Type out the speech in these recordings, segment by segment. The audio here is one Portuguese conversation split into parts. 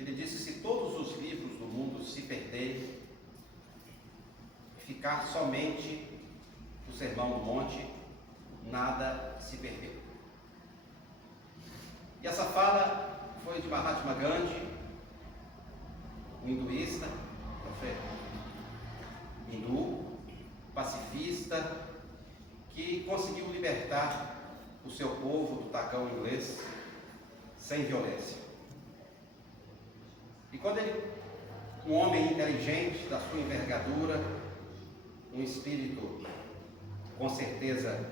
que ele disse que se todos os livros do mundo se perderem, ficar somente o Sermão do Monte, nada se perdeu. E essa fala foi de Mahatma Gandhi, um hinduísta, hindu, pacifista, que conseguiu libertar o seu povo do tacão inglês sem violência. E quando um homem inteligente, da sua envergadura, um espírito com certeza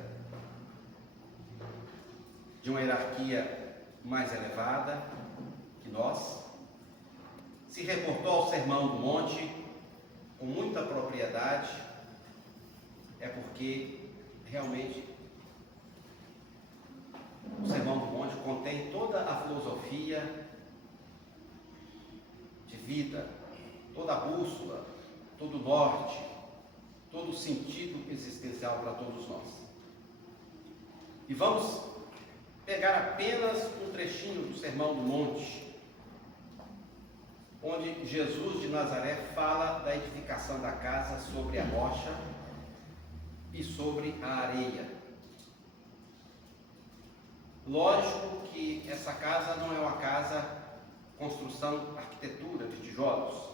de uma hierarquia mais elevada que nós, se reportou ao Sermão do Monte com muita propriedade, é porque realmente o Sermão do Monte contém toda a filosofia de vida, toda a bússola, todo o norte, todo o sentido existencial para todos nós. E vamos pegar apenas um trechinho do Sermão do Monte, onde Jesus de Nazaré fala da edificação da casa sobre a rocha e sobre a areia. Lógico que essa casa não é uma casa construção, arquitetura de tijolos.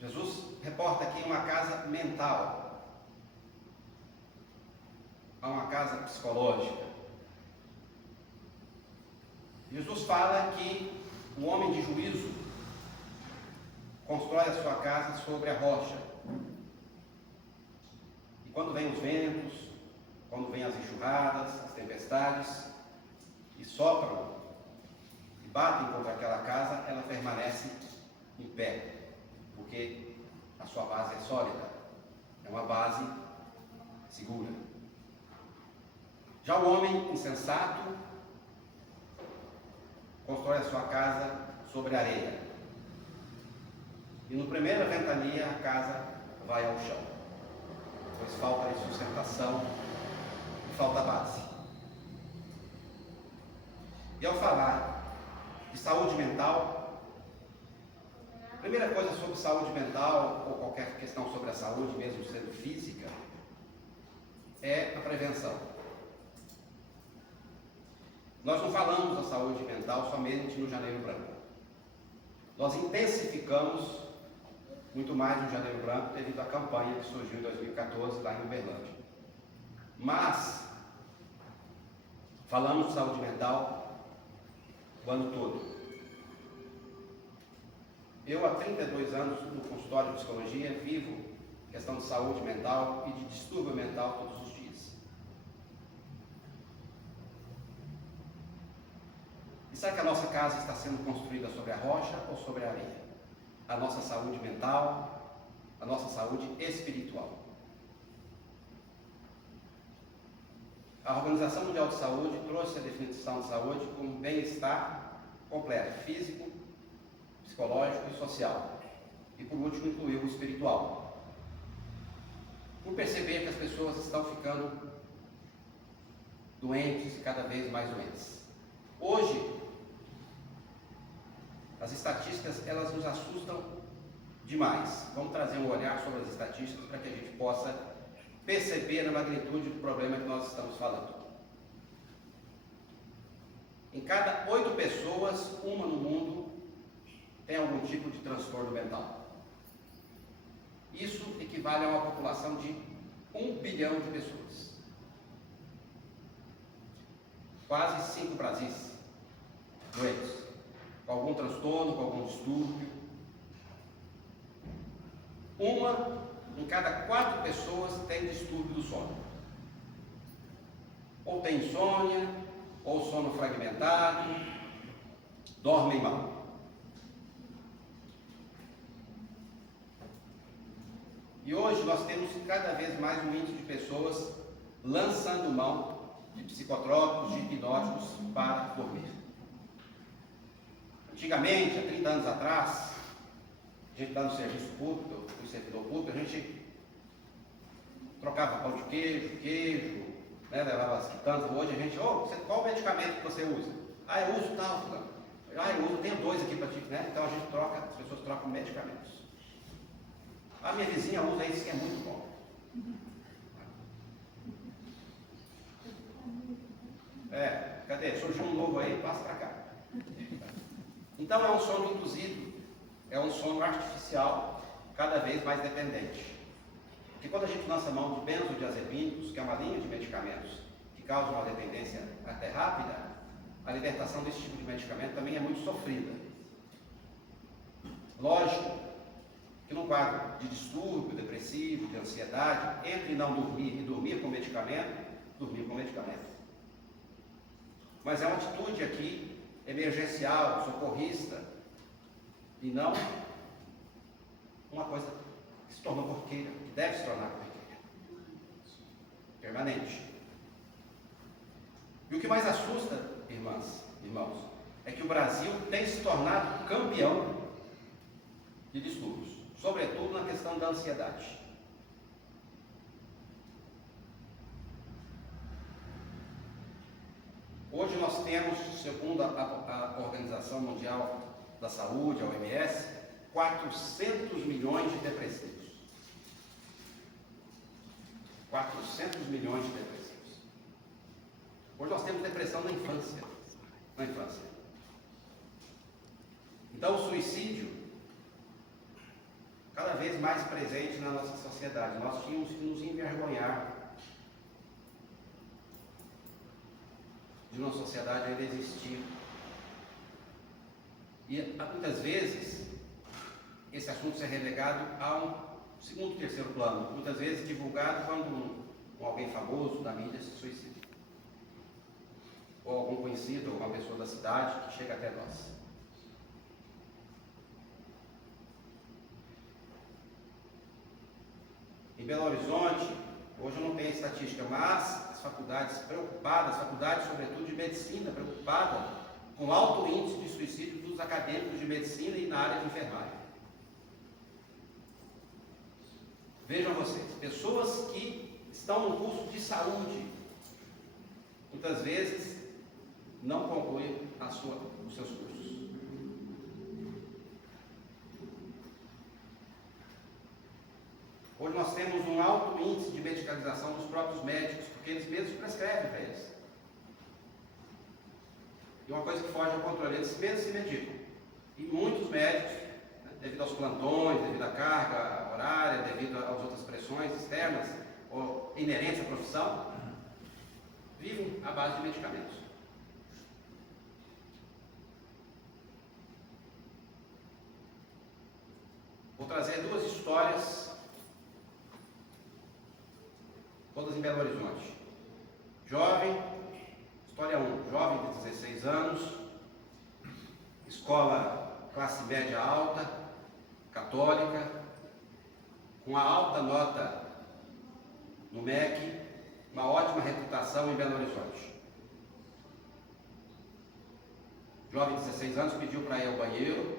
Jesus reporta aqui uma casa mental, uma casa psicológica. Jesus fala que o homem de juízo constrói a sua casa sobre a rocha. E quando vêm os ventos, quando vêm as enxurradas, as tempestades, e sopram e batem contra aquela casa, ela permanece em pé, porque a sua base é sólida, é uma base segura. Já o homem insensato constrói a sua casa sobre areia, e no primeira ventania a casa vai ao chão, pois falta de sustentação e falta base. E ao falar de saúde mental, a primeira coisa sobre saúde mental, ou qualquer questão sobre a saúde, mesmo sendo física, é a prevenção. Nós não falamos da saúde mental somente no Janeiro Branco. Nós intensificamos muito mais no Janeiro Branco devido à campanha que surgiu em 2014 lá em Uberlândia. Mas falamos de saúde mental o ano todo. Eu, há 32 anos no consultório de psicologia, vivo questão de saúde mental e de distúrbio mental todos os dias. E será que a nossa casa está sendo construída sobre a rocha ou sobre a areia? A nossa saúde mental, a nossa saúde espiritual. A Organização Mundial de Saúde trouxe a definição de saúde como bem-estar completo, físico, psicológico e social. E por último incluiu o espiritual. Por perceber que as pessoas estão ficando doentes e cada vez mais doentes. Hoje, as estatísticas, elas nos assustam demais. Vamos trazer um olhar sobre as estatísticas para que a gente possa perceber a magnitude do problema que nós estamos falando. Em cada 8 pessoas, uma no mundo tem algum tipo de transtorno mental. Isso equivale a uma população de 1 bilhão de pessoas. Quase 5 Brasis doentes, com algum transtorno, com algum distúrbio. Uma em cada 4 pessoas tem distúrbio do sono. Ou tem insônia, ou sono fragmentado, dormem mal. E hoje nós temos cada vez mais um índice de pessoas lançando mão de psicotrópicos, de hipnóticos para dormir. Antigamente, há 30 anos atrás, a gente lá no serviço público, no servidor público, a gente trocava pão de queijo, né, levava as quitandas. Hoje a gente, qual medicamento que você usa? Eu uso tal, fulano. eu uso, eu tenho 2 aqui para ti, né? Então a gente troca, as pessoas trocam medicamentos. A minha vizinha usa isso que é muito bom. Cadê? Surgiu um novo aí, passa para cá. Então é um sono induzido, é um sono artificial, cada vez mais dependente. Porque quando a gente lança mão de benzodiazepínicos, que é uma linha de medicamentos que causam uma dependência até rápida, a libertação desse tipo de medicamento também é muito sofrida. Lógico que no quadro de distúrbio depressivo, de ansiedade, entre não dormir e dormir com medicamento, dormir com medicamento. Mas é uma atitude aqui emergencial, socorrista, e não uma coisa que se tornou corriqueira, que deve se tornar corriqueira, permanente. E o que mais assusta, irmãos, é que o Brasil tem se tornado campeão de distúrbios, sobretudo na questão da ansiedade. Hoje nós temos, segundo a Organização Mundial da Saúde, a OMS, 400 milhões de depressivos. 400 milhões de depressivos. Hoje nós temos depressão na infância. Então o suicídio, cada vez mais presente na nossa sociedade. Nós tínhamos que nos envergonhar de uma sociedade ainda existir. E muitas vezes esse assunto é relegado a um segundo, terceiro plano, muitas vezes divulgado quando alguém famoso da mídia se suicida, ou algum conhecido, ou uma pessoa da cidade que chega até nós. Em Belo Horizonte, hoje eu não tenho estatística, mas as faculdades preocupadas, sobretudo de medicina, preocupadas com o alto índice de suicídio dos acadêmicos de medicina e na área de enfermagem. Vejam vocês, pessoas que estão no curso de saúde, muitas vezes não concluem os seus cursos. Hoje nós temos um alto índice de medicalização dos próprios médicos, porque eles mesmos prescrevem para eles. E uma coisa que foge ao controle, eles mesmos se medicam. E muitos médicos, devido aos plantões, devido à carga horária, devido às outras pressões externas ou inerentes à profissão, vivem à base de medicamentos. Vou trazer 2 histórias, todas em Belo Horizonte. História 1, jovem de 16 anos, escola classe média alta, católica, com uma alta nota no MEC, uma ótima reputação em Belo Horizonte. Jovem de 16 anos pediu para ir ao banheiro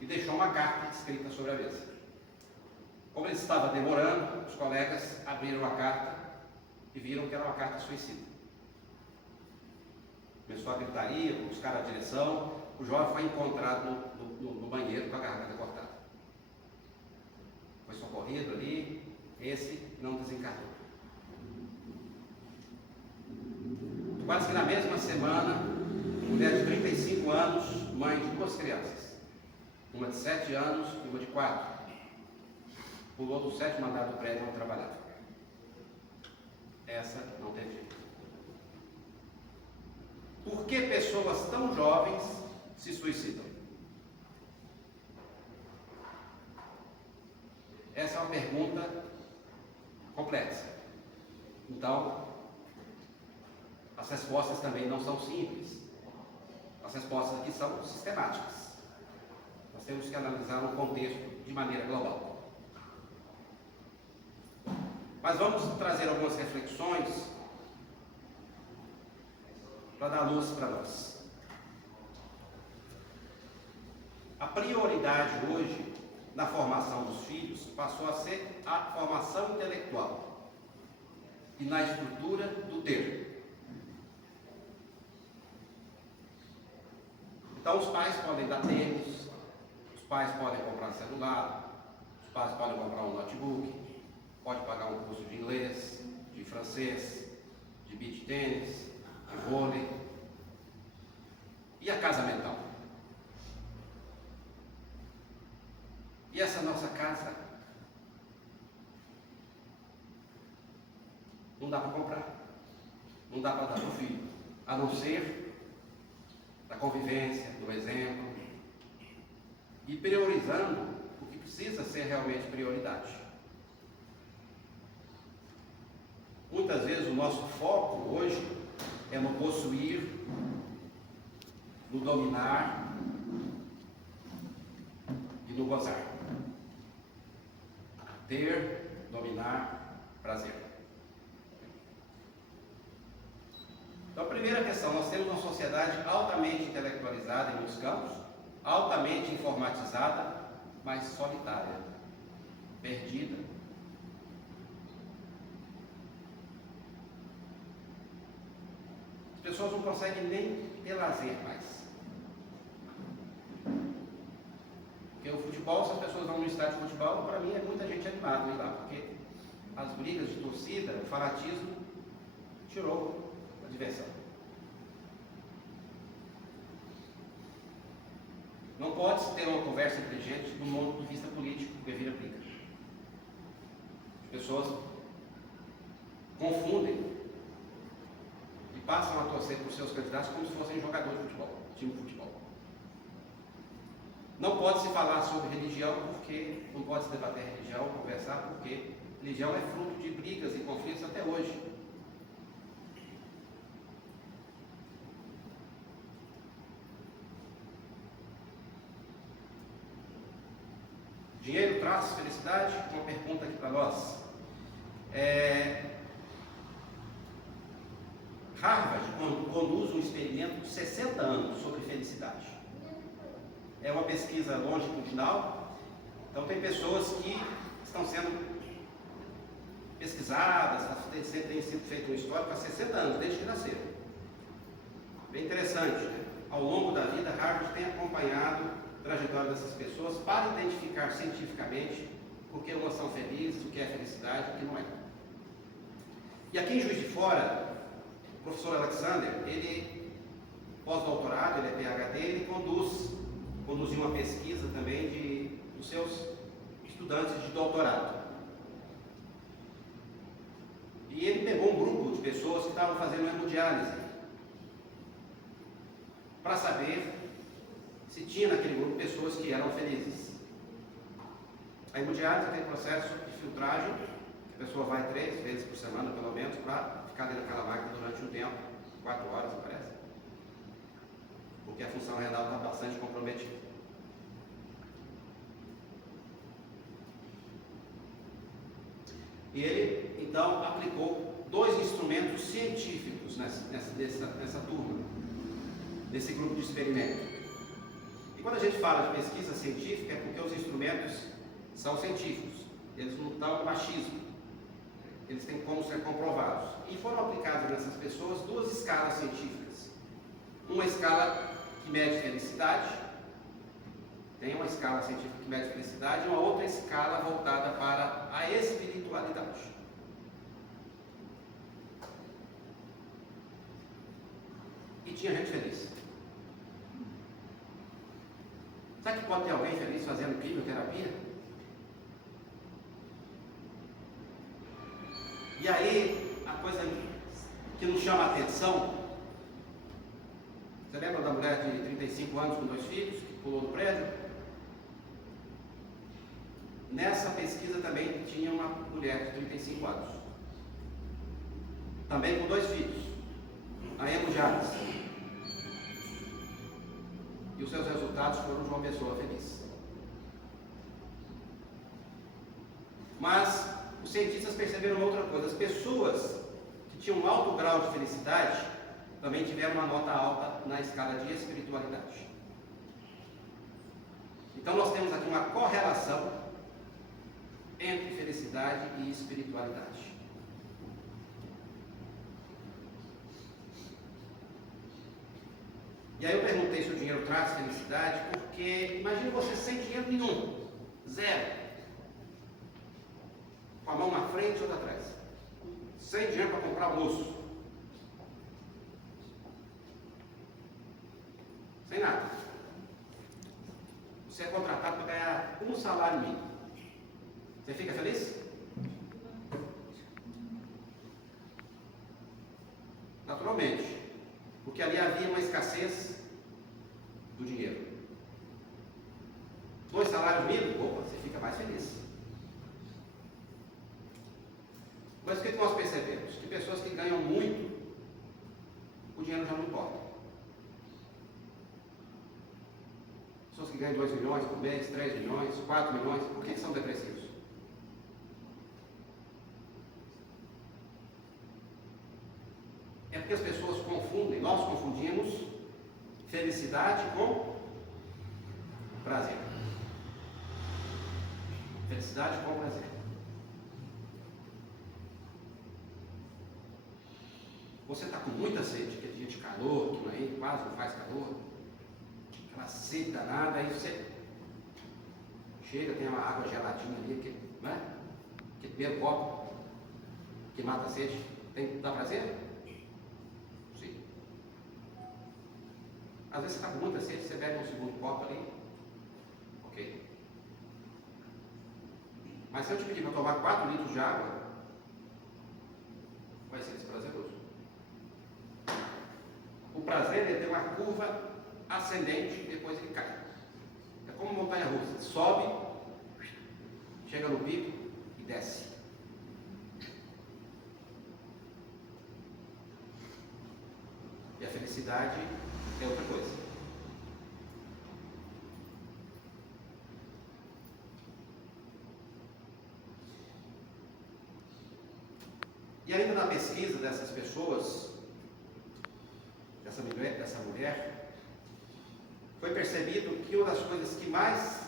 e deixou uma carta escrita sobre a mesa. Como ele estava demorando, os colegas abriram a carta e viram que era uma carta suicida. Começou a gritaria, buscar a direção. O jovem foi encontrado no banheiro com a garganta cortada. Foi socorrido ali, esse não desencarnou. Quase que na mesma semana, mulher de 35 anos, mãe de 2 crianças, uma de 7 anos e uma de 4, pulou do 7º andar do prédio onde trabalhava. Essa não teve jeito. Por que pessoas tão jovens se suicidam? Essa é uma pergunta complexa. Então, as respostas também não são simples. As respostas aqui são sistemáticas. Nós temos que analisar um contexto de maneira global. Mas vamos trazer algumas reflexões para dar luz para nós. A prioridade hoje na formação dos filhos passou a ser a formação intelectual e na estrutura do ter. Então os pais podem dar tênis, os pais podem comprar celular, os pais podem comprar um notebook, pode pagar um curso de inglês, de francês, de beach tênis, de vôlei. E a casa mental? E essa nossa casa? Não dá para comprar, não dá para dar para o filho, a não ser da convivência, do exemplo, e priorizando o que precisa ser realmente prioridade. Muitas vezes o nosso foco hoje é no possuir, no dominar e no gozar. Ter, dominar, prazer. Então, a primeira questão, nós temos uma sociedade altamente intelectualizada em muitos campos, altamente informatizada, mas solitária, perdida. As pessoas não conseguem nem ter lazer mais. Porque o futebol, se as pessoas vão no estádio de futebol, para mim é muita gente animada ir lá, porque as brigas de torcida, o fanatismo, tirou a diversão. Não pode-se ter uma conversa inteligente do ponto de vista político, porque vira briga. As pessoas confundem e passam a torcer por seus candidatos como se fossem jogadores de futebol, time de futebol. Não pode se falar sobre religião, porque não pode se debater religião, conversar, porque religião é fruto de brigas e conflitos até hoje. Dinheiro traz felicidade? Uma pergunta aqui para nós. Harvard conduz um experimento de 60 anos sobre felicidade. É uma pesquisa longitudinal, então tem pessoas que estão sendo pesquisadas, tem sido feito um histórico há 60 anos, desde que nasceram. Bem interessante, né? Ao longo da vida, Harvard tem acompanhado a trajetória dessas pessoas para identificar cientificamente por que elas são felizes, o que é felicidade e o que não é. E aqui em Juiz de Fora, o professor Alexander, ele, pós-doutorado, ele é PhD, ele conduziu uma pesquisa também dos seus estudantes de doutorado. E ele pegou um grupo de pessoas que estavam fazendo hemodiálise para saber se tinha naquele grupo pessoas que eram felizes. A hemodiálise é aquele processo de filtragem, que a pessoa vai 3 vezes por semana, pelo menos, para ficar dentro daquela máquina durante um tempo, 4 horas, parece. Porque a função renal está bastante comprometida. E ele, então, aplicou 2 instrumentos científicos nessa turma, nesse grupo de experimento. E quando a gente fala de pesquisa científica, é porque os instrumentos são científicos, eles não estão no machismo, eles têm como ser comprovados. E foram aplicadas nessas pessoas 2 escalas científicas. Uma escala que mede felicidade, tem uma escala científica que mede felicidade, e uma outra escala voltada para a espiritualidade. E tinha gente feliz. Sabe que pode ter alguém feliz fazendo quimioterapia? E aí, a coisa que nos chama a atenção, você lembra da mulher de 35 anos com 2 filhos, que pulou do prédio? Nessa pesquisa também tinha uma mulher de 35 anos, também com 2 filhos, a hemodiálise. E os seus resultados foram de uma pessoa feliz. Mas os cientistas perceberam outra coisa: as pessoas que tinham um alto grau de felicidade também tiveram uma nota alta na escala de espiritualidade. Então nós temos aqui uma correlação entre felicidade e espiritualidade. E E aí eu perguntei se o dinheiro traz felicidade, porque imagine você sem dinheiro nenhum, zero, com a mão na frente e outra atrás, sem dinheiro para comprar almoço, sem nada. Você é contratado para ganhar um salário mínimo. Você fica feliz? Naturalmente, porque ali havia uma escassez do dinheiro. 2 salários mínimos, opa, você fica mais feliz. Mas o que nós percebemos? Que pessoas que ganham muito, o dinheiro já não importa. Pessoas que ganham 2 milhões por mês, 3 milhões, 4 milhões, por que são depressivos? É porque as pessoas confundem, nós confundimos felicidade com prazer. Felicidade com prazer. Você está com muita sede, aquele dia de calor, que aí quase não faz calor, aquela sede danada, aí você chega, tem uma água geladinha ali, não é? Aquele primeiro copo que mata a sede, dá prazer? Sim. Às vezes você está com muita sede, você bebe um segundo copo ali, ok. Mas se eu te pedir para tomar 4 litros de água, vai ser desprazeroso. O prazer, ele tem uma curva ascendente e depois ele cai. É como montanha russa, sobe, chega no pico e desce. E a felicidade é outra coisa. E ainda na pesquisa dessas pessoas, dessa mulher, foi percebido que uma das coisas que mais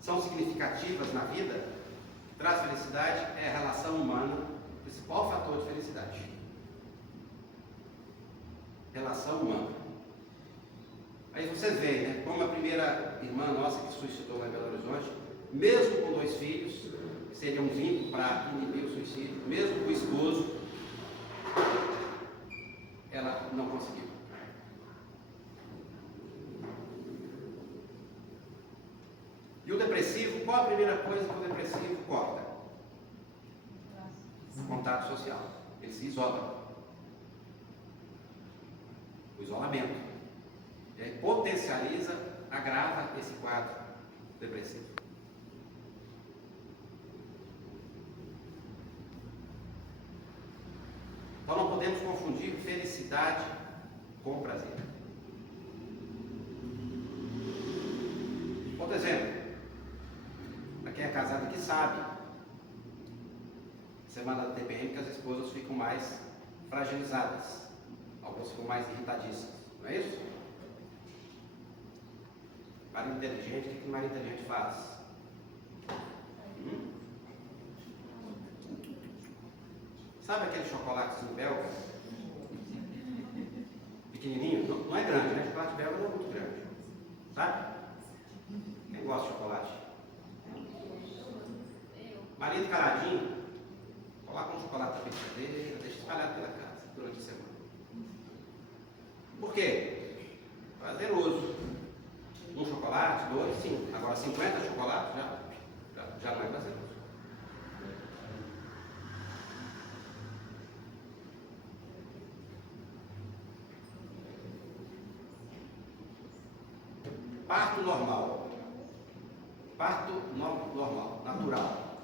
são significativas na vida, que traz felicidade, é a relação humana, o principal fator de felicidade. Relação humana. Aí vocês veem, né, como a primeira irmã nossa que se suicidou lá em Belo Horizonte, mesmo com 2 filhos, seriam 20 para inibir o suicídio, mesmo com o esposo, ela não conseguiu. E o depressivo, qual a primeira coisa que o depressivo corta? O contato social. Ele se isola. O isolamento. E aí potencializa, agrava esse quadro depressivo. Então não podemos confundir felicidade com prazer. Outro exemplo, para quem é casado aqui sabe, semana da TPM que as esposas ficam mais fragilizadas, algumas ficam mais irritadiças, não é isso? Marido inteligente, o que o marido inteligente faz? Sabe aquele chocolatezinho belga? Pequenininho? Não é grande, né? Chocolate belga não é muito grande. Sabe? Quem gosta de chocolate? Marido caladinho, coloca um chocolate na brincadeira, deixa espalhado pela casa durante a semana. Por quê? Prazeroso. Um chocolate, 2, 5. Agora 50 chocolates já não é prazeroso. Parto normal. Parto normal, natural.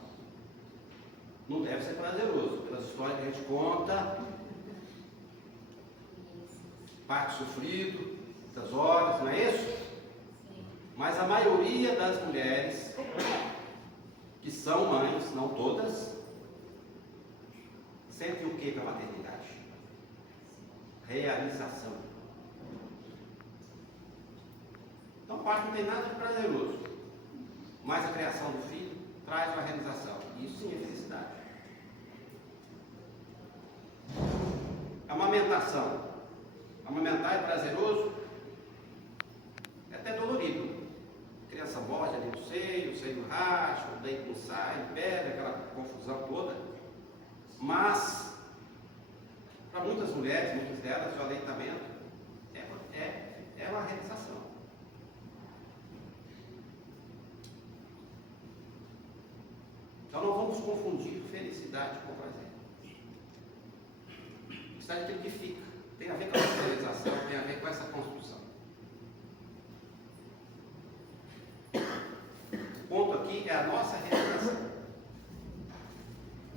Não deve ser prazeroso, pelas histórias que a gente conta. Parto sofrido, muitas horas, não é isso? Mas a maioria das mulheres que são mães, não todas, sentem o que com a maternidade? Realização. Então, parto não tem nada de prazeroso, mas a criação do filho traz uma realização. Isso sim é felicidade. A amamentação. Amamentar é prazeroso, é até dolorido. A criança morde ali no seio, o seio racha, o dente não sai, perde, aquela confusão toda. Mas, para muitas mulheres, muitas delas, o aleitamento é uma realização. Então não vamos confundir felicidade com prazer. Felicidade é aquilo que fica, tem a ver com a nossa realização, tem a ver com essa construção. O ponto aqui é a nossa realização.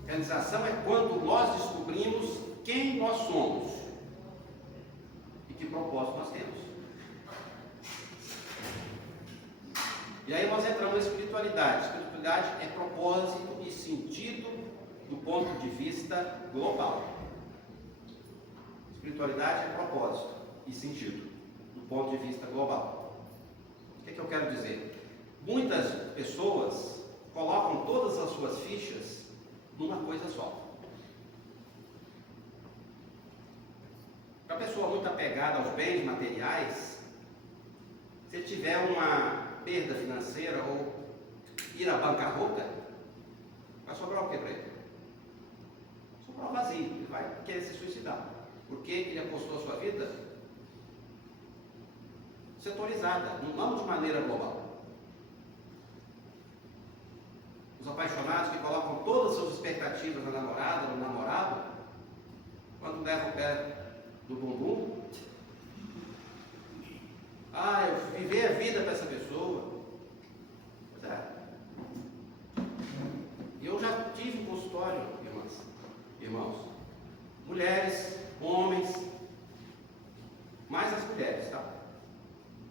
Realização é quando nós descobrimos quem nós somos e que propósito nós temos. E aí nós entramos na espiritualidade. Espiritualidade é propósito e sentido do ponto de vista global. Espiritualidade é propósito e sentido do ponto de vista global. O que é que eu quero dizer? Muitas pessoas colocam todas as suas fichas numa coisa só. Para a pessoa muito apegada aos bens materiais, se tiver uma perda financeira ou ir à bancarrota, vai sobrar o que para ele? Sobrar um vazio, ele vai querer se suicidar, porque ele apostou a sua vida setorizada, não de maneira global. Os apaixonados que colocam todas as suas expectativas na namorada, no namorado, quando levam o pé do bumbum, eu viver a vida para essa pessoa. Pois é. E eu já tive um consultório, irmãos, mulheres, homens, mais as mulheres, tá?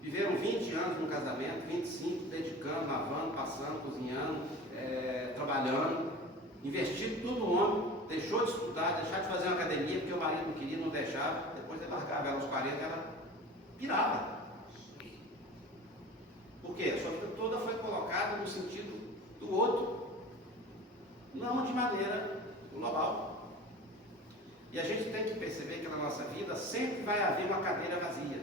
Viveram 20 anos no casamento, 25, dedicando, lavando, passando, cozinhando, trabalhando, investindo tudo no homem, deixou de estudar, deixar de fazer uma academia, porque o marido não queria, não deixava, depois ele largava ela aos 40, ela pirava. Por quê? A sua vida toda foi colocada no sentido do outro, não de maneira global. E a gente tem que perceber que na nossa vida sempre vai haver uma cadeira vazia.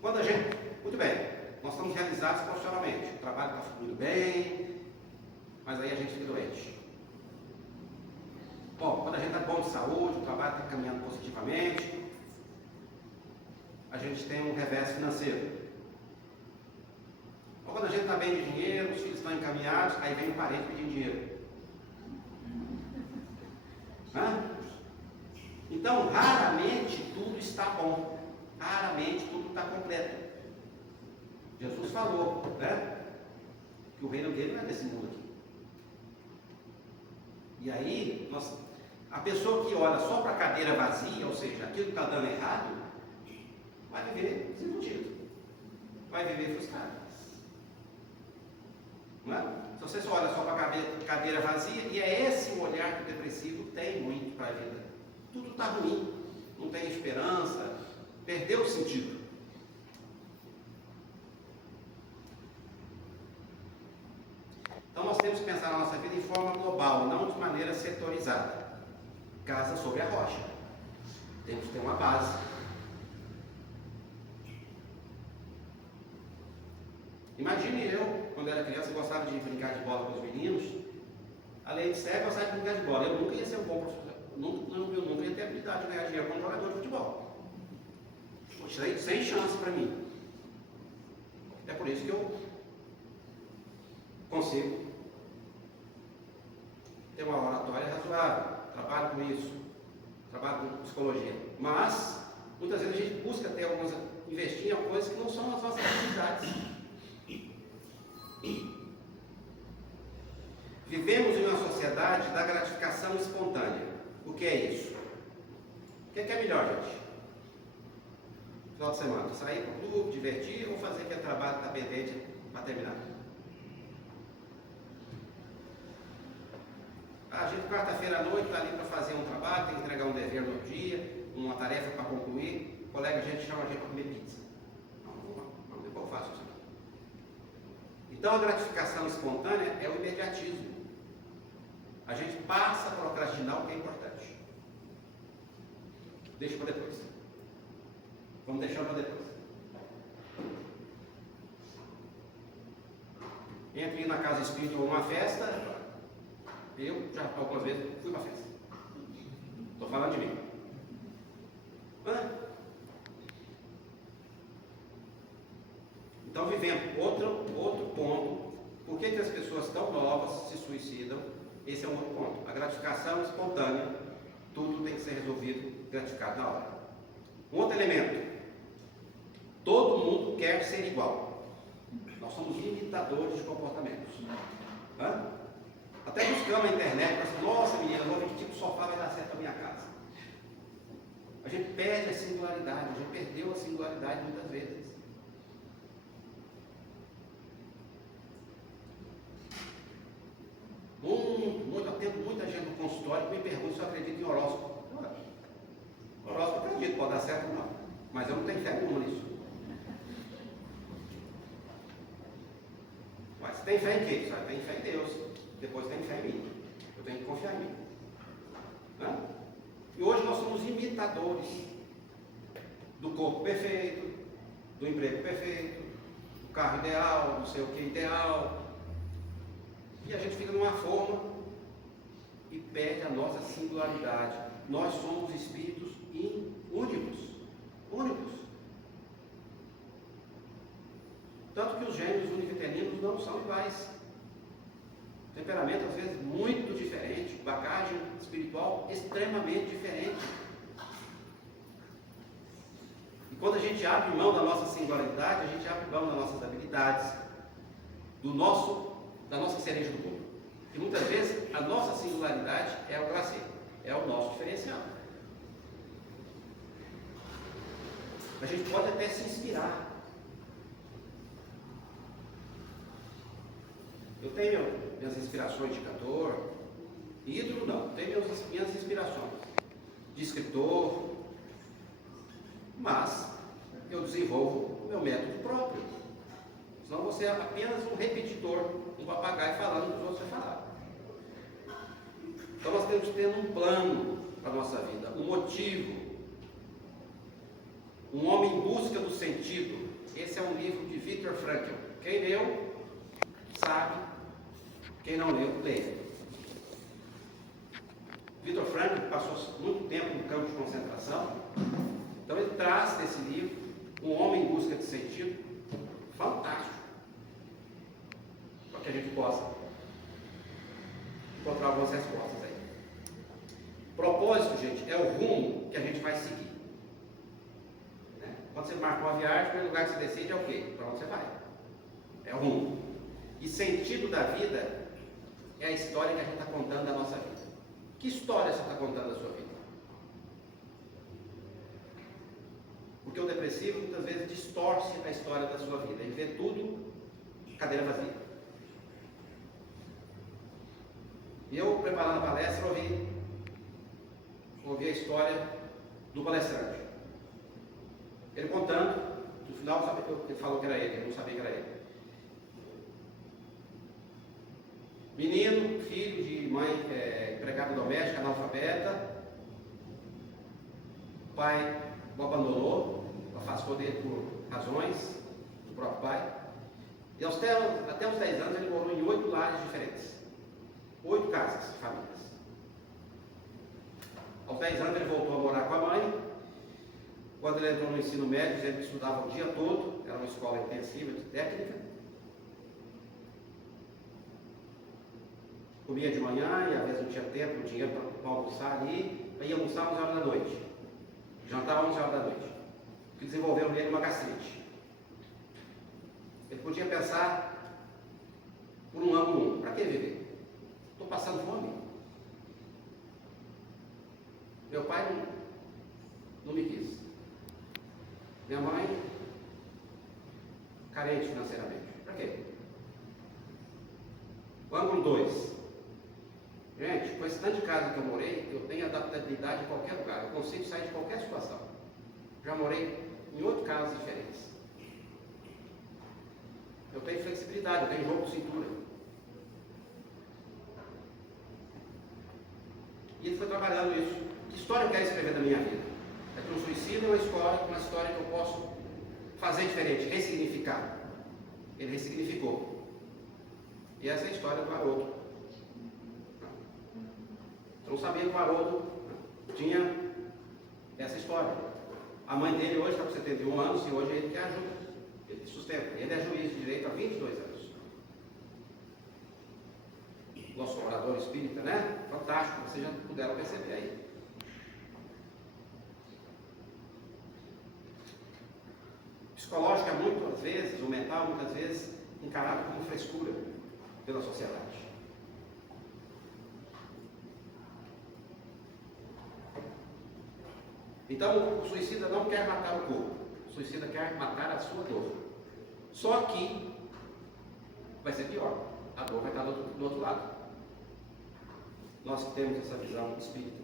Quando a gente, muito bem, nós estamos realizados profissionalmente, o trabalho está fluindo bem, mas aí a gente fica doente. Bom, quando a gente está bom de saúde, o trabalho está caminhando positivamente, a gente tem um revés financeiro. Ou quando a gente está bem de dinheiro, os filhos estão encaminhados, aí vem o parente pedindo dinheiro. Então, raramente tudo está bom, raramente tudo está completo. Jesus falou, né? Que o reino dele não é desse mundo aqui. E aí, a pessoa que olha só para a cadeira vazia, ou seja, aquilo que está dando errado, vai viver desiludido, vai viver frustrado. Não é? Se você só olha só para a cadeira vazia, e é esse o olhar que o depressivo tem muito para a vida. Tudo está ruim, não tem esperança, perdeu o sentido. Então nós temos que pensar na nossa vida em forma global, não de maneira setorizada. Casa sobre a rocha. Temos que ter uma base. Imagine eu, quando era criança, gostava de brincar de bola com os meninos. Além de ser, gostava de brincar de bola. Eu nunca ia ser um bom profissional. Eu nunca ia ter habilidade de ganhar dinheiro como jogador de futebol. Sem chance para mim. É por isso que eu consigo ter uma oratória razoável. Trabalho com isso. Trabalho com psicologia. Mas, muitas vezes a gente busca investir em coisas que não são as nossas atividades. Vivemos em uma sociedade da gratificação espontânea. O que é isso? O que é melhor, gente? Final de semana, sair para o clube, divertir ou fazer aquele trabalho que está pendente para terminar? A gente, quarta-feira à noite, está ali para fazer um trabalho, tem que entregar um dever no dia, uma tarefa para concluir. O colega, a gente chama a gente para comer pizza. Não, depois eu faço isso aqui. Então, a gratificação espontânea é o imediatismo. A gente passa a procrastinar o que é importante. Deixa para depois. Vamos deixando para depois. Entre ir na casa espírita ou uma festa, eu já algumas vezes fui para festa. Estou falando de mim. Então, vivendo outro ponto. Por que as pessoas tão novas se suicidam? Esse é um outro ponto. A gratificação espontânea, tudo tem que ser resolvido, gratificado na hora. Um outro elemento. Todo mundo quer ser igual. Nós somos imitadores de comportamentos. Até buscamos na internet, assim, nossa menina, vou vestir o sofá, vai dar certo para minha casa. A gente perde a singularidade, a gente perdeu a singularidade muitas vezes. Eu atendo muita gente no consultório que me pergunta se eu acredito em horóscopo. Horóscopo eu acredito, pode dar certo ou não, mas eu não tenho fé nenhuma nisso. Mas tem fé em quê? Você tem fé em Deus, depois tem fé em mim. Eu tenho que confiar em mim. E hoje nós somos imitadores do corpo perfeito, do emprego perfeito, do carro ideal, do sei o que ideal. E a gente fica numa forma e perde a nossa singularidade. Nós somos espíritos únicos. Tanto que os gêmeos univitelinos não são iguais. Temperamento às vezes muito diferente, bagagem espiritual extremamente diferente. E quando a gente abre mão da nossa singularidade, a gente abre mão das nossas habilidades, da nossa cereja do bolo. E muitas vezes a nossa singularidade é o glacê, é o nosso diferencial. A gente pode até se inspirar. Eu tenho minhas inspirações de cantor, ídolo não, tenho minhas inspirações de escritor, mas eu desenvolvo o meu método próprio. Senão você é apenas um repetidor, um papagaio falando o que os outros vão falar. Então nós temos que ter um plano para a nossa vida, um motivo. Um homem em busca do sentido. Esse é um livro de Viktor Frankl. Quem leu, sabe. Quem não leu, leia. Viktor Frankl passou muito tempo no campo de concentração. Então ele traz desse livro um homem em busca de sentido fantástico, para que a gente possa encontrar algumas respostas aí. Propósito, gente, é o rumo que a gente vai seguir. Quando você marca uma viagem, o primeiro lugar que você decide é o quê? Para onde você vai? É o rumo. E sentido da vida é a história que a gente está contando da nossa vida. Que história você está contando da sua vida? Porque o depressivo muitas vezes distorce a história da sua vida. Ele vê tudo cadeira vazia. E eu, preparando a palestra, ouvi a história do palestrante. Ele contando, no final ele falou que era ele não sabia que era ele. Menino, filho de mãe empregada doméstica, analfabeta. O pai o abandonou, afastou dele por razões do próprio pai. E até os 10 anos ele morou em 8 lares diferentes. 8 casas, famílias. Aos 10 anos ele voltou a morar com a mãe. Quando ele entrou no ensino médio, ele estudava o dia todo, era uma escola intensiva de técnica. Comia de manhã e às vezes não tinha tempo, dinheiro para almoçar ali, aí ia almoçar às 11 horas da noite. Jantava às 11 horas da noite. Que desenvolveu nele uma gastrite. Ele podia pensar por um ângulo, para que viver? Estou passando fome. Meu pai não me quis. Minha mãe, carente financeiramente. Para quê? O ângulo 2. Gente, com esse tanto de casa que eu morei, eu tenho adaptabilidade em qualquer lugar. Eu consigo sair de qualquer situação. Já morei em 8 casas diferentes. Eu tenho flexibilidade, eu tenho jogo de cintura. E ele foi trabalhando isso. Que história eu quero escrever da minha vida? É para o suicida é uma história que eu posso fazer diferente, ressignificar. Ele ressignificou. E essa é a história do Haroldo. Eu não sabia que o Haroldo tinha essa história. A mãe dele hoje está com 71 anos e hoje é ele que ajuda, ele que sustenta. Ele é juiz de direito há 22 anos. Nosso orador espírita, né? Fantástico, vocês já puderam perceber aí. Psicológica, muitas vezes, o mental, muitas vezes, encarado como frescura pela sociedade. Então, o suicida não quer matar o corpo, o suicida quer matar a sua dor. Só que vai ser pior, a dor vai estar do outro lado. Nós que temos essa visão espírita,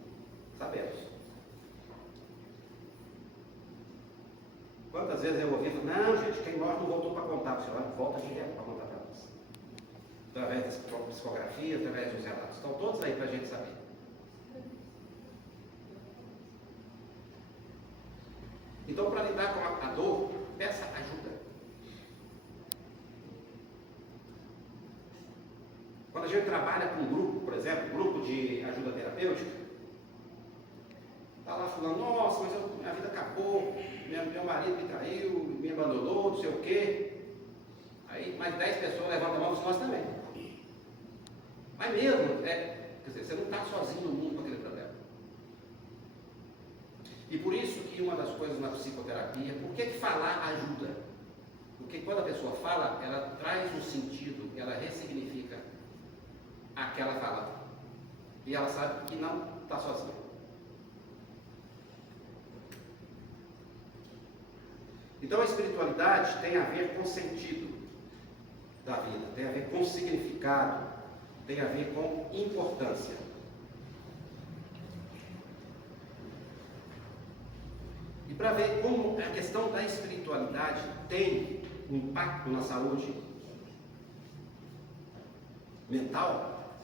sabemos. Quantas vezes eu ouvi, não, gente, quem morre não voltou para contar para o senhor, volta direto para contar para nós. Através das psicografias, através dos relatos. Estão todos aí para a gente saber. Então, para lidar com a dor, peça ajuda. Quando a gente trabalha com um grupo, por exemplo, grupo de ajuda terapêutica, está lá falando, nossa, mas minha vida acabou, meu marido me traiu, me abandonou, não sei o quê. Aí mais 10 pessoas levantam a mão, nós também. Mas mesmo, quer dizer, você não está sozinho no mundo com aquele problema. E por isso que uma das coisas na psicoterapia, por que falar ajuda? Porque quando a pessoa fala, ela traz um sentido, ela ressignifica aquela fala. E ela sabe que não está sozinha. Então a espiritualidade tem a ver com o sentido da vida, tem a ver com significado, tem a ver com importância. E para ver como a questão da espiritualidade tem um impacto na saúde mental,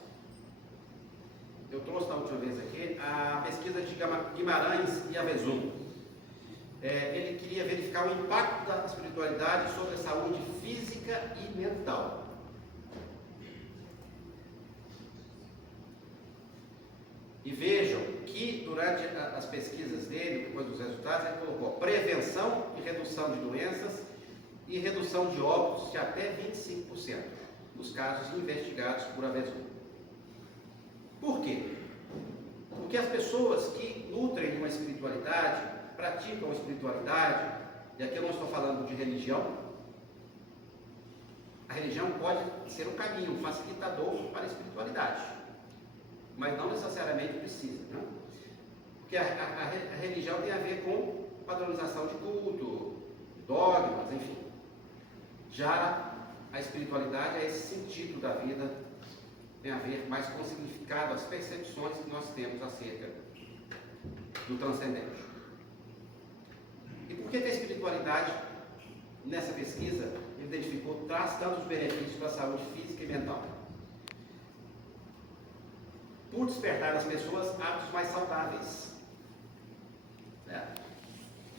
eu trouxe da última vez aqui a pesquisa de Guimarães e Avezum. Ele queria verificar o impacto da espiritualidade sobre a saúde física e mental. E vejam que durante as pesquisas dele, depois dos resultados, ele colocou prevenção e redução de doenças e redução de óbitos de até 25% nos casos investigados por Avezum. Por quê? Porque as pessoas que nutrem uma espiritualidade, praticam a espiritualidade, e aqui eu não estou falando de religião, a religião pode ser um caminho, um facilitador para a espiritualidade, mas não necessariamente precisa, né? Porque a religião tem a ver com padronização de culto, dogmas, enfim. Já a espiritualidade é esse sentido da vida, tem a ver mais com o significado, as percepções que nós temos acerca do transcendente. E por que a espiritualidade, nessa pesquisa, ele identificou, traz tantos benefícios para a saúde física e mental? Por despertar nas pessoas hábitos mais saudáveis.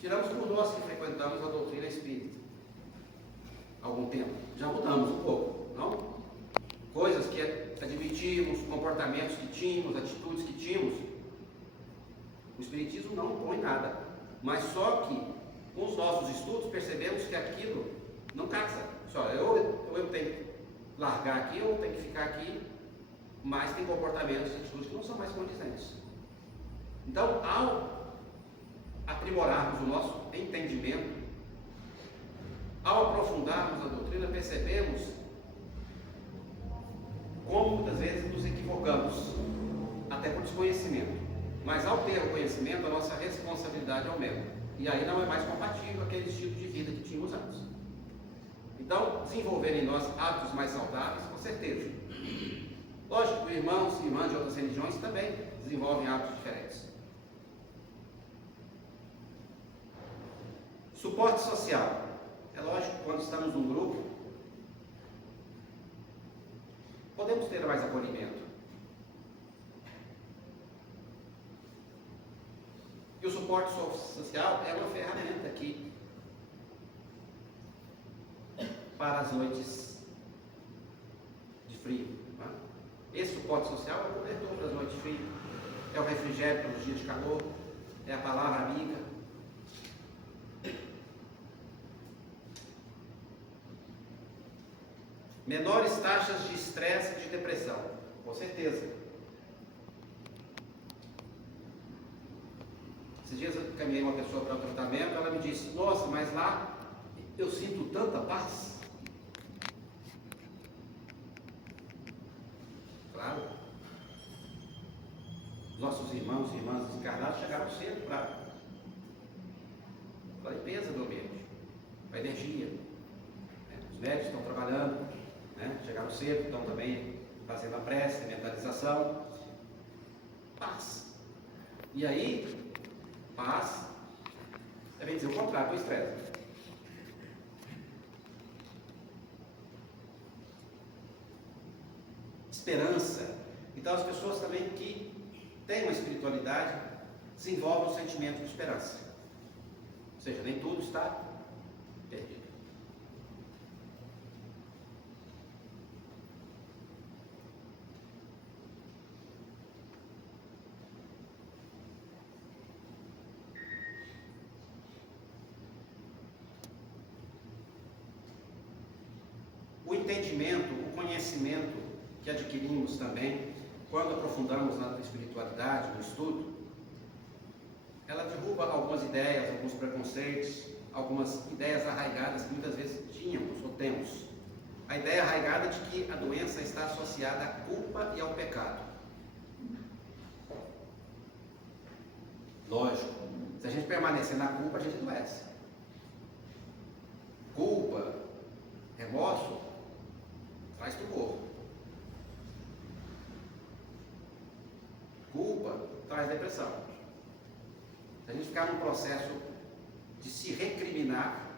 Tiramos por nós que frequentamos a doutrina espírita há algum tempo. Já mudamos um pouco, não? Coisas que admitimos, comportamentos que tínhamos, atitudes que tínhamos. O espiritismo não impõe nada. Mas só que, com os nossos estudos, percebemos que aquilo não casa. Só, eu tenho que largar aqui, ou tenho que ficar aqui, mas tem comportamentos e atitudes que não são mais condizentes. Então, ao aprimorarmos o nosso entendimento, ao aprofundarmos a doutrina, percebemos como muitas vezes nos equivocamos, até por desconhecimento. Mas ao ter o conhecimento, a nossa responsabilidade aumenta. E aí não é mais compatível com aquele estilo de vida que tínhamos antes. Então, desenvolver em nós hábitos mais saudáveis, com certeza. Lógico, irmãos e irmãs de outras religiões também desenvolvem hábitos diferentes. Suporte social. É lógico, quando estamos num grupo, podemos ter mais acolhimento. E o suporte social é uma ferramenta aqui para as noites de frio. Né? Esse suporte social é o cobertor para as noites de frio, é o refrigério para os dias de calor, é a palavra amiga. Menores taxas de estresse e de depressão, com certeza. Esses dias eu caminhei uma pessoa para o tratamento, ela me disse, nossa, mas lá eu sinto tanta paz. Claro, nossos irmãos e irmãs desencarnados chegaram cedo para a limpeza do ambiente, para a energia. Os médicos estão trabalhando, chegaram cedo, estão também fazendo a prece, a mentalização. Paz. E aí, paz é bem dizer o contrário do estresse. Esperança. Então, as pessoas também que têm uma espiritualidade desenvolvem um sentimento de esperança. Ou seja, nem tudo está perdido. O entendimento, o conhecimento que adquirimos também, quando aprofundamos na espiritualidade, no estudo, ela derruba algumas ideias, alguns preconceitos, algumas ideias arraigadas que muitas vezes tínhamos ou temos. A ideia arraigada de que a doença está associada à culpa e ao pecado. Lógico, se a gente permanecer na culpa, a gente adoece. Culpa, remorso, traz tumor. Culpa traz depressão. Se a gente ficar num processo de se recriminar,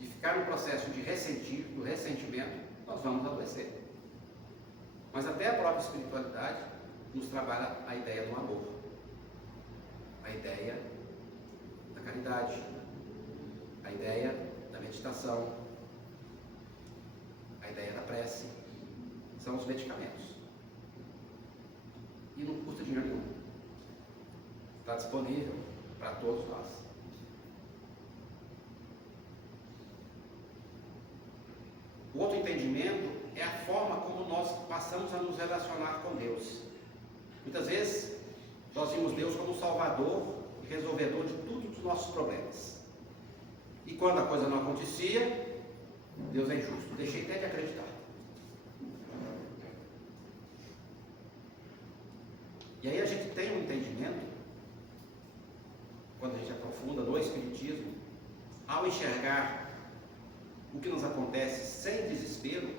de ficar num processo de ressentir, do ressentimento, nós vamos adoecer. Mas até a própria espiritualidade nos trabalha a ideia do amor, a ideia da caridade, a ideia da meditação, a ideia da prece. São os medicamentos. E não custa dinheiro nenhum. Está disponível para todos nós. O outro entendimento é a forma como nós passamos a nos relacionar com Deus. Muitas vezes nós vimos Deus como salvador e resolvedor de todos os nossos problemas. E quando a coisa não acontecia, Deus é injusto. Deixei até de acreditar. E aí a gente tem um entendimento, quando a gente aprofunda no Espiritismo, ao enxergar o que nos acontece sem desespero,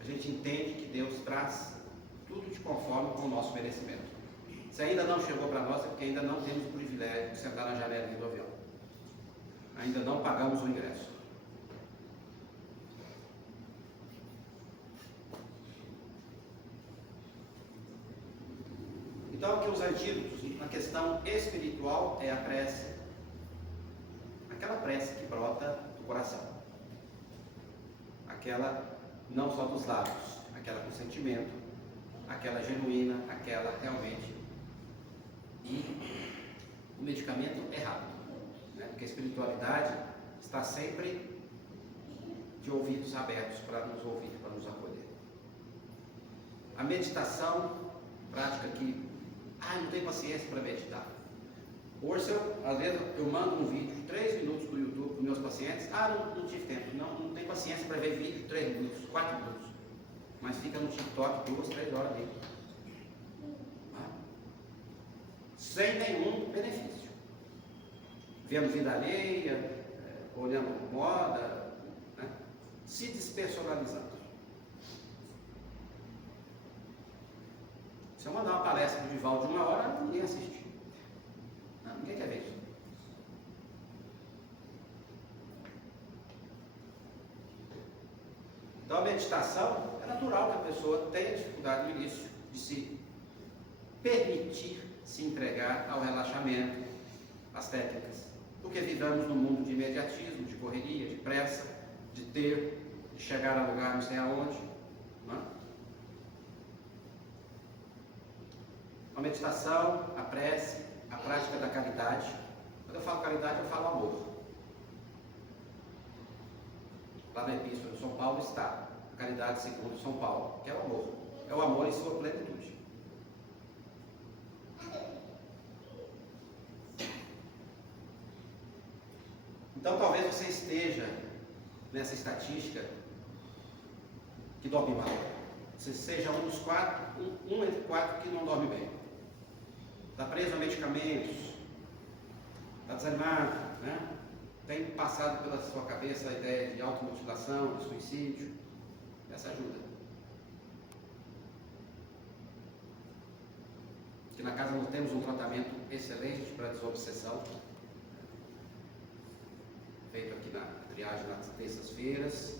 a gente entende que Deus traz tudo de conforme com o nosso merecimento. Se ainda não chegou para nós, é porque ainda não temos o privilégio de sentar na janela do avião. Ainda não pagamos o ingresso. Então, que os antídotos na questão espiritual é a prece, aquela prece que brota do coração, aquela não só dos lábios, aquela com sentimento, aquela genuína, aquela realmente. E o medicamento é rápido, porque a espiritualidade está sempre de ouvidos abertos para nos ouvir, para nos acolher. A meditação, prática que não tenho paciência para meditar. Hoje, às vezes, eu mando um vídeo de 3 minutos do YouTube para os meus pacientes. Não tive tempo. Não tenho paciência para ver vídeo de 3 minutos, 4 minutos. Mas fica no TikTok 2, 3 horas ali. Sem nenhum benefício. Vendo vida alheia, olhando moda, se despersonalizando. Se eu mandar uma palestra do Divaldo de 1 hora, ninguém assiste. Ninguém quer ver isso. Então a meditação é natural que a pessoa tenha dificuldade no início de se permitir se entregar ao relaxamento, às técnicas. Porque vivemos num mundo de imediatismo, de correria, de pressa, de ter, de chegar a lugar não sei aonde. Não é? A meditação, a prece, a prática da caridade. Quando eu falo caridade, eu falo amor. Lá na Epístola de São Paulo está a caridade segundo São Paulo, que é o amor. É o amor em sua plenitude. Então talvez você esteja nessa estatística que dorme mal. Você seja um dos quatro, um entre quatro que não dorme bem. Está preso a medicamentos, está desanimado, né? Tem passado pela sua cabeça a ideia de automutilação, de suicídio. Essa ajuda. Aqui na casa nós temos um tratamento excelente para desobsessão, feito aqui na triagem nas terças-feiras.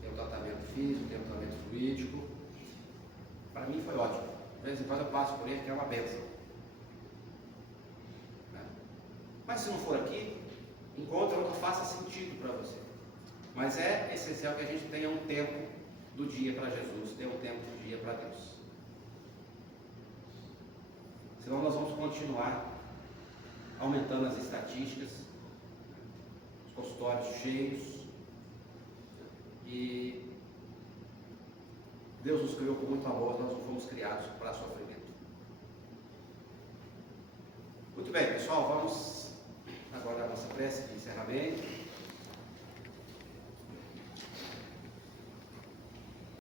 Tem um tratamento físico, tem um tratamento fluídico. Para mim foi ótimo. De vez em quando eu passo por ele, que é uma bênção. Mas se não for aqui, encontre onde faça sentido para você. Mas é essencial que a gente tenha um tempo do dia para Jesus, tenha um tempo do dia para Deus. Senão nós vamos continuar aumentando as estatísticas, os consultórios cheios, e Deus nos criou com muito amor, nós não fomos criados para sofrimento. Muito bem, pessoal, vamos agora à nossa prece de encerramento.